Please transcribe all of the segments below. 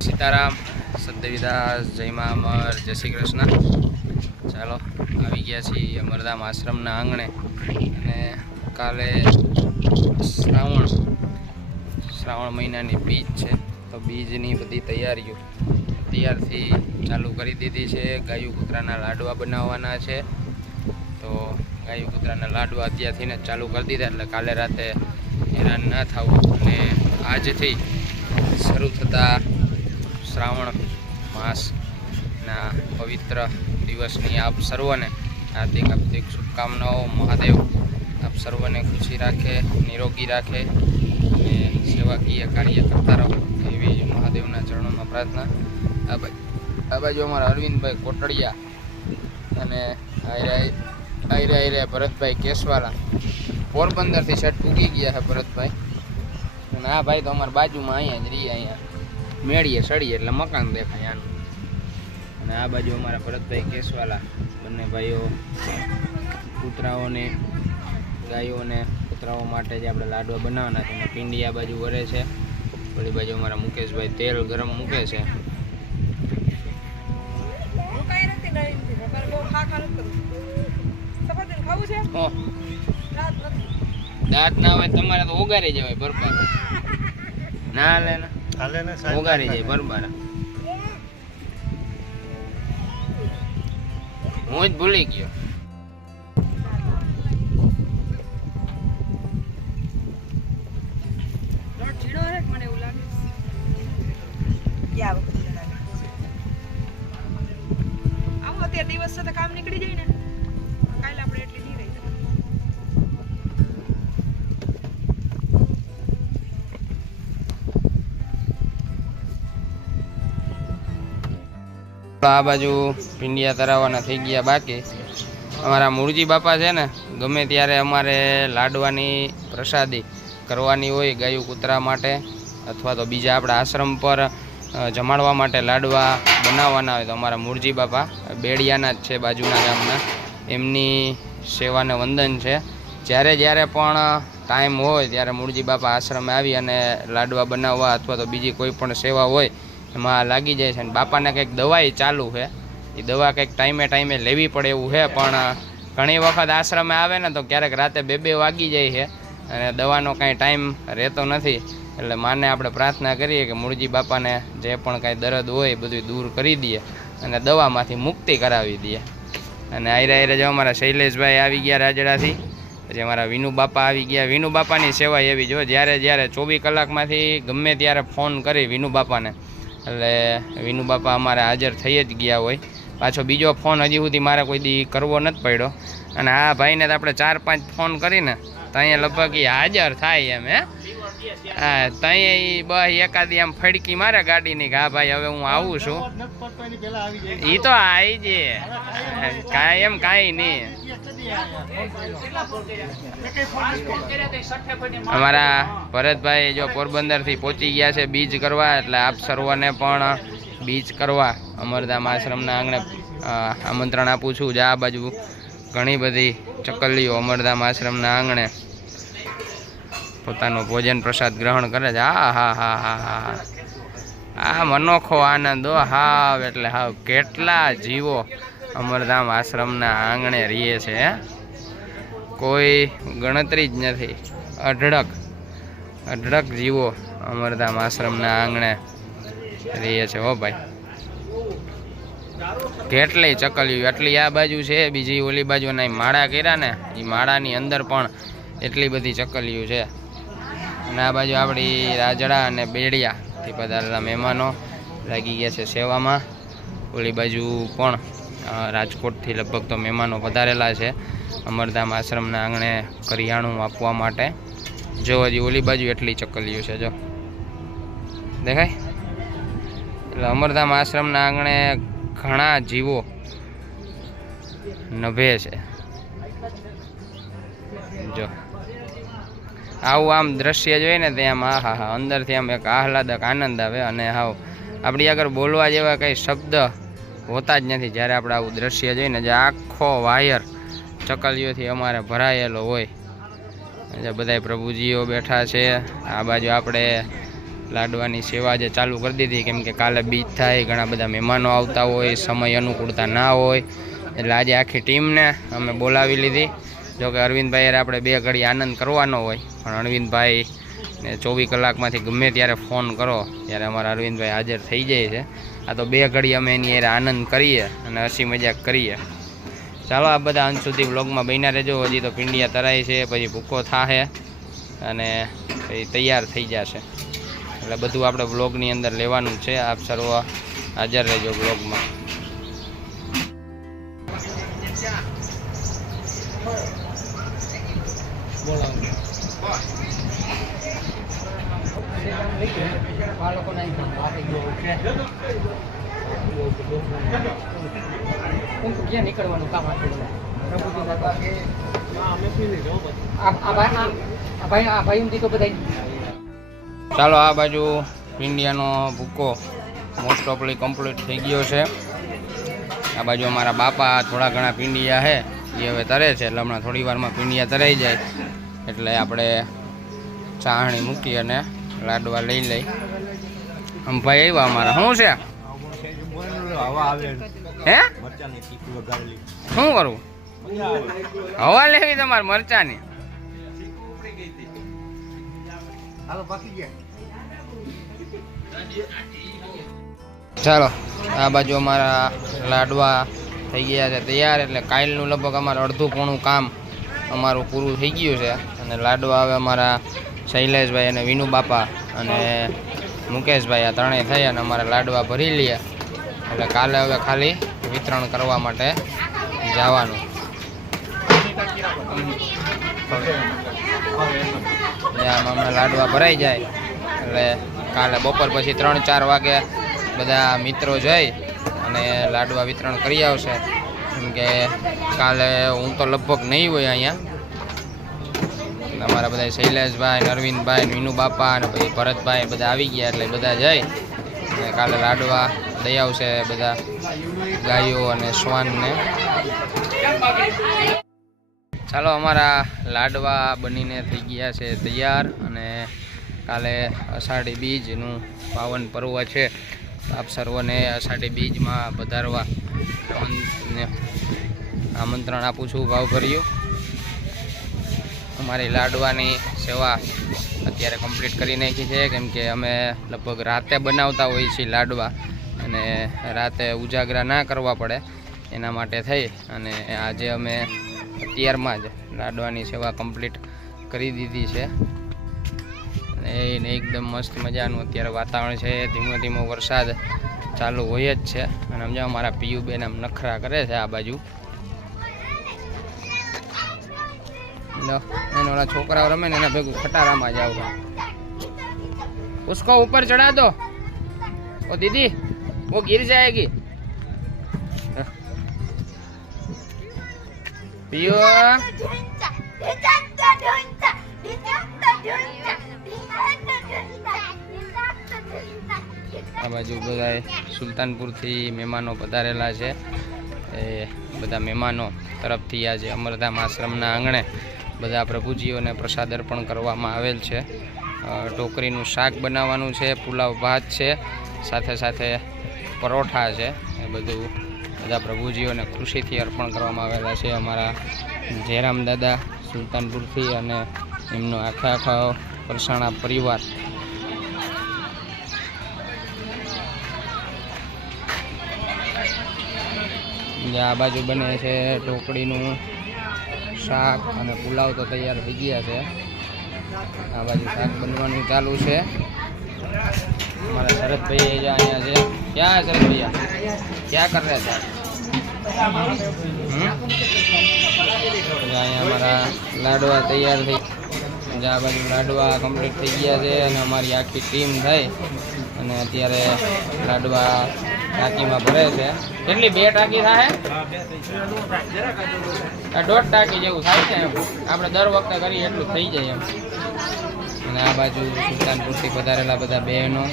सीताराम सत्यविदास जय मां अमर जय श्री कृष्ण। ચાલો આવી ગયા છીએ અમરધામ આશ્રમના આંગણે અને કાલે શ્રાવણ મહિનાની બીજ છે તો બીજની બધી તૈયારીઓ અત્યારથી ચાલુ કરી દીધી છે। ગાયું કૂતરાના લાડવા બનાવવાના છે તો ગાયું કૂતરાના લાડવા અત્યારથી જ ચાલુ કરી દીધા એટલે કાલે રાતે હેરાન ના થવું અને આજથી શરૂ થતા શ્રાવણ માસના પવિત્ર દિવસની આપ સર્વને હાર્દિક હાર્દિક શુભકામનાઓ। મહાદેવ આપ સર્વને ખુશી રાખે, નિરોગી રાખે અને સેવાકીય કાર્ય કરતા રહો એવી મહાદેવના ચરણોમાં પ્રાર્થના। આ બાજુ અમારા અરવિંદભાઈ કોટડિયા અને આયરે ભરતભાઈ કેસવાલા પોરબંદરથી શેઠ ઉગી ગયા છે ભરતભાઈ અને આ ભાઈ તો અમારા બાજુમાં અહીંયા જ રહીએ, અહીંયા મેળીએ સળીએ એટલે મકાન દેખાય આનું। અને આ બાજુ અમારા ભરતભાઈ કેસવાલા બંને ભાઈઓ કૂતરાઓને ગાયોને કૂતરાઓ માટે જે આપણે લાડવા બનાવવાના છે અને પીંડી આ બાજુ વરે છે। ઓલી બાજુ અમારા મુકેશભાઈ તેલ ગરમ મૂકે છે। દાંત ના હોય તમારે તો ઓગારી જવાય બરબાર ના લે ને ઓગારી જાય બરબાર। હું જ ભૂલી ગયો। દિવસ સાથે કામ નીકળી જાય ને કાલે આપણે એટલી નહીં રહી। આ બાજુ પિંડિયા તરાવવાના થઈ ગયા બાકી। અમારા મૂળજી બાપા છે ને ગમે ત્યારે અમારે લાડવાની પ્રસાદી કરવાની હોય ગાયું કૂતરા માટે અથવા તો બીજા આપણા આશ્રમ પર જમાડવા માટે લાડવા બનાવવાના હોય તો અમારા મૂળજી બાપા બેડિયાના જ છે બાજુના ગામના, એમની સેવાને વંદન છે। જ્યારે પણ ટાઈમ હોય ત્યારે મૂળજી બાપા આશ્રમે આવી અને લાડવા બનાવવા અથવા તો બીજી કોઈ પણ સેવા હોય એમાં લાગી જાય છે। અને બાપાને કંઈક દવાઈ ચાલુ છે, એ દવા કંઈક ટાઈમે લેવી પડે એવું છે પણ ઘણી વખત આશ્રમે આવે ને તો ક્યારેક રાતે 2 વાગી જાય છે અને દવાનો કાંઈ ટાઈમ રહેતો નથી। એટલે માને આપણે પ્રાર્થના કરીએ કે મૂળજી બાપાને જે પણ કાંઈ દર્દ હોય એ બધું દૂર કરી દઈએ અને દવામાંથી મુક્તિ કરાવી દઈએ। અને આયરે જો અમારા શૈલેષભાઈ આવી ગયા રાજડાથી, પછી અમારા વિનુ બાપા આવી ગયા। વિનુ બાપાની સેવા એવી જો જ્યારે 24 કલાકમાંથી ગમે ત્યારે ફોન કરી વિનુ બાપાને એટલે વિનુ બાપા અમારે હાજર થઈ જ ગયા હોય। પાછો બીજો ફોન હજી સુધી મારે કોઈ દી કરવો નથી પડ્યો અને આ ભાઈને તો આપણે 4-5 ફોન કરીને તો અહીંયા લગભગ એ હાજર થાય એમ હે। હા ત્યાં બસ એકાદી આમ ફડકી મારે ગાડીની કે હા ભાઈ હવે હું આવું છું, એ તો આવી જ કાંઈ એમ કાંઈ નહીં। અમારા ભરતભાઈ જો પોરબંદરથી પહોંચી ગયા છે બીજ કરવા, એટલે આપ સર્વને પણ બીજ કરવા અમરધામ આશ્રમના આંગણે આમંત્રણ આપું છું। જે આ બાજુ ઘણી બધી ચકલીઓ અમરધામ આશ્રમના આંગણે પોતાનો ભોજન પ્રસાદ ગ્રહણ કરે છે। હા આ મનોખો આનંદ હાવ એટલે હાવ કેટલા જીવો અમરધામ આશ્રમના આંગણે રહીએ છે, કોઈ ગણતરી જ નથી। અઢળક જીવો અમરધામ આશ્રમના આંગણે રહીએ છે હો ભાઈ। કેટલી ચકલીઓ એટલી આ બાજુ છે, બીજી ઓલી બાજુના માળા કર્યા ને એ માળાની અંદર પણ એટલી બધી ચકલીઓ છે। અને આ બાજુ આપણી રાજડા અને બેડિયાથી પધારેલા મહેમાનો લાગી ગયા છે સેવામાં। ઓલી બાજુ પણ રાજકોટથી લગભગ તો મહેમાનો પધારેલા છે અમરધામ આશ્રમના આંગણે કરિયાણું આપવા માટે। જો હજી ઓલી બાજુ એટલી ચકલીઓ છે જો દેખાય। એટલે અમરધામ આશ્રમના આંગણે ઘણા જીવો નભે છે જો આવું આમ દ્રશ્ય જોઈએ ને ત્યાં હા અંદરથી આમ એક આહલાદક આનંદ આવે અને હાવ આપણી આગળ બોલવા જેવા કંઈ શબ્દ હોતા જ નથી જ્યારે આપણે આવું દ્રશ્ય જોઈને જે આખો વાયર ચકલીઓથી અમારે ભરાયેલો હોય। બધા પ્રભુજીઓ બેઠા છે। આ બાજુ આપણે લાડવાની સેવા જે ચાલુ કરી દીધી, કેમ કે કાલે બીજ થાય, ઘણા બધા મહેમાનો આવતા હોય, સમય અનુકૂળતા ના હોય, એટલે આજે આખી ટીમને અમે બોલાવી લીધી. જોકે અરવિંદભાઈ યાર આપણે 2 ઘડી આનંદ કરવાનો હોય, પણ અરવિંદભાઈ ને 24 કલાકમાંથી ગમે ત્યારે ફોન કરો ત્યારે અમારા અરવિંદભાઈ હાજર થઈ જાય છે. આ તો 2 ઘડી અમે એની યાર આનંદ કરીએ અને હસી મજાક કરીએ. ચાલો આ બધા અંત સુધી વ્લોગમાં બન્યા રહેજો. હજી તો પિંડિયા તરાય છે, પછી ભૂકો થાશે અને પછી તૈયાર થઈ જશે, એટલે બધું આપણે વ્લોગની અંદર લેવાનું છે. આપ સર્વ હાજર રહેજો વ્લોગમાં. ક્યાં નીકળવાનું કામ ચાલો આ બાજુ પિંડિયાનો ભૂકો મોસ્ટ ઓફલી કમ્પ્લીટ થઈ ગયો છે. આ બાજુ અમારા બાપા થોડા ઘણા પિંડિયા છે એ હવે તરે છે, એટલે હમણાં થોડી વારમાં પિંડિયા તરાઈ જાય એટલે આપણે ચાહણી મૂકી અને લાડવા લઈ લઈ. ભાઈ આવ્યા અમારા. શું છે હે? શું કરવું? હવા લેવી તમારે મરચાની? ચાલો આ બાજુ અમારા લાડવા થઈ ગયા છે તૈયાર, એટલે કાલનું લગભગ અમારે અડધું પોણું કામ અમારું પૂરું થઈ ગયું છે. અને લાડવા હવે અમારા શૈલેષભાઈ અને વિનુ બાપા અને મુકેશભાઈ આ ત્રણેય થઈ અને અમારા લાડવા ભરી લઈએ, એટલે કાલે હવે ખાલી વિતરણ કરવા માટે જવાનું. હમણાં લાડવા ભરાઈ જાય એટલે કાલે બપોર પછી 3-4 વાગે બધા મિત્રો જઈ અને લાડવા વિતરણ કરી આવશે. કેમ કે કાલે હું તો લગભગ નહીં હોય અહીંયા, અમારા બધા શૈલેષભાઈ, અરવિંદભાઈ, વિનુ બાપા અને પછી ભરતભાઈ બધા આવી ગયા, એટલે બધા જઈ અને કાલે લાડવા દઈ આવશે બધા ગાયો અને શ્વાનને. ચાલો અમારા લાડવા બનીને થઈ ગયા છે તૈયાર, અને કાલે અષાઢી બીજનું પાવન પર્વ છે. આપ સર્વને અષાઢી બીજમાં પધારવા આમંત્રણ આપું છું ભાવભર્યું. અમારી લાડવાની સેવા અત્યારે કમ્પ્લીટ કરી નાખી છે, કેમ કે અમે લગભગ રાતે બનાવતા હોઈએ છીએ લાડવા, અને રાતે ઉજાગરા ના કરવા પડે એના માટે થઈ અને આજે અમે અત્યારમાં જ લાડવાની સેવા કમ્પ્લીટ કરી દીધી છે. એને એકદમ મસ્ત મજાનું અત્યારે વાતાવરણ છે, ધીમો ધીમો વરસાદ ચાલુ હોય જ છે. અને સમજો અમારા પિયુબેન આમ નખરા કરે છે આ બાજુ. એને ઓલા છોકરાઓ રમે ને એના ભેગું ખટારામાં જાવ. उसको ऊपर चढ़ा दो, ओ दीदी वो गिर जाएगी. पियो આ બાજુ બધા સુલતાનપુરથી મહેમાનો પધારેલા છે. એ બધા મહેમાનો તરફથી આજે અમરધામ આશ્રમના આંગણે બધા પ્રભુજીઓને પ્રસાદ અર્પણ કરવામાં આવેલ છે. ઢોકરીનું શાક બનાવવાનું છે, પુલાવ ભાત છે, સાથે સાથે પરોઠા છે. એ બધું બધા પ્રભુજીઓને ખુશીથી અર્પણ કરવામાં આવેલા છે. અમારા જયરામ દાદા સુલતાનપુરથી અને એમનો આખા પરસાણા પરિવાર. આ બાજુ બને છે ઢોકળીનું શાક અને પુલાવ તો તૈયાર થઈ ગયા છે. આ બાજુ શાક બનવાનું ચાલુ છે. हमारा शरद भैया जो यहाँ से क्या है शरद भैया क्या कर रहे थे? यहाँ हमारा लाडवा तैयार थी. જ્યાં બાજુ લાડવા કમ્પ્લીટ થઈ ગયા છે અને અમારી આખી ટીમ થઈ અને અત્યારે લાડવા ટાંકીમાં ભરે છે. કેટલી 2 ટાંકી થાય? 1.5 ટાંકી જેવું થાય છે. આપણે દર વખતે કરીએ એટલું થઈ જાય એમ. અને આ બાજુ સુલતાનપુરથી પધારેલા બધા બહેનો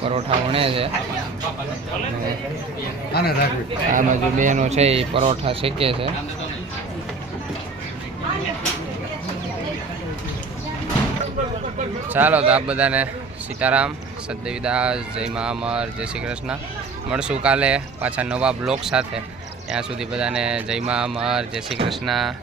પરોઠા વણે છે. આ બાજુ બહેનો છે એ પરોઠા શેકે છે. ચાલો તો આપ બધાને સીતારામ. સદદેવીદાસ, જય મા અમર, જય શ્રી કૃષ્ણ. મળશું કાલે પાછા નવા બ્લોગ સાથે. ત્યાં સુધી બધાને જય મા અમર, જય શ્રી કૃષ્ણ.